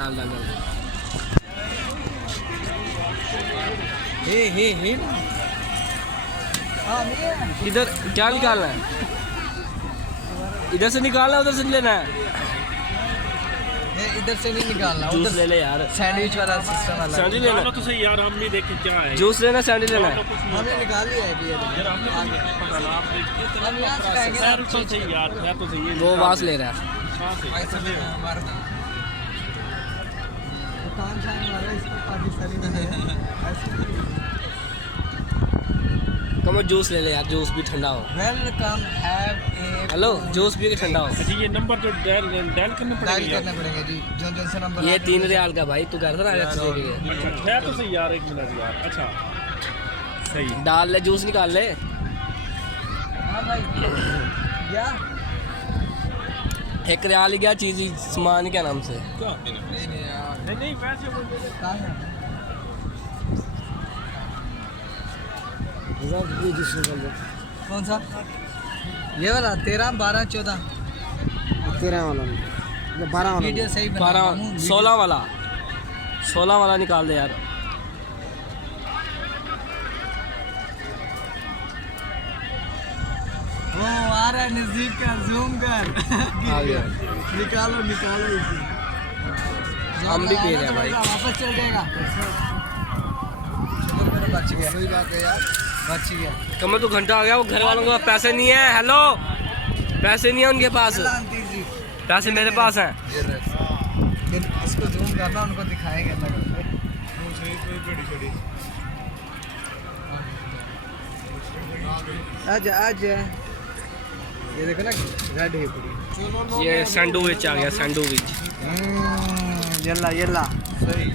डाल डाल डाल। हे इधर क्या निकालना है? इधर से निकालना है, उधर से लेना है? इधर से नहीं निकालना, जूस ले ले यार, सैंडविच वाला सिस्टम वाला। सैंडविच लेना तो सही यार, हम भी देखें क्या है। जूस लेना, सैंडविच लेना है? हमने निकाल लिया है अभी। हम यहाँ से खाएंगे ना। तो सही यार, तो सही है। वो वास ले रहा है। दुकान शाम वाला इसको पाकिस्तानी में है। कम जूस ले ले यार, जूस भी ठंडा हो। Welcome have a. Hello, juice भी ठंडा हो। अच्छा ये नंबर जो डायल करना डायल पड़ेगा। करना पड़ेगा जी, जो से नंबर। ये 3 रियाल का भाई, तू कर रहा है अच्छा है तो सही यार, 1 मिनट यार। अच्छा सही डाल ले, जूस निकाल ले। हाँ भाई क्या 1 रियाल ही क्या चीज़, सामान क्या नाम से? क्या? नहीं वैसे कौन सा? ये वाला 13, 12, 14। 13 वाला, 12 वाला। वीडियो सही बना। 12, 16 वाला निकाल दे यार। वो आ रहा है, नजदीक कर, जूम कर। आ गया। निकालो इसे। हम भी पी रहे हैं भाई। वापस चल जाएगा। चलो बच गया, कोई बात है यार, बच गया। कम तो घंटा आ गया, वो घर वालों के पास पैसे नहीं है। हेलो, पैसे नहीं है उनके पास, पैसे मेरे पास हैं। इसको जूम करना, उनको दिखाएंगे। आजा ये देखो ना, रेड है पूरी। ये सैंडविच आ गया, सैंडविच। येला सही।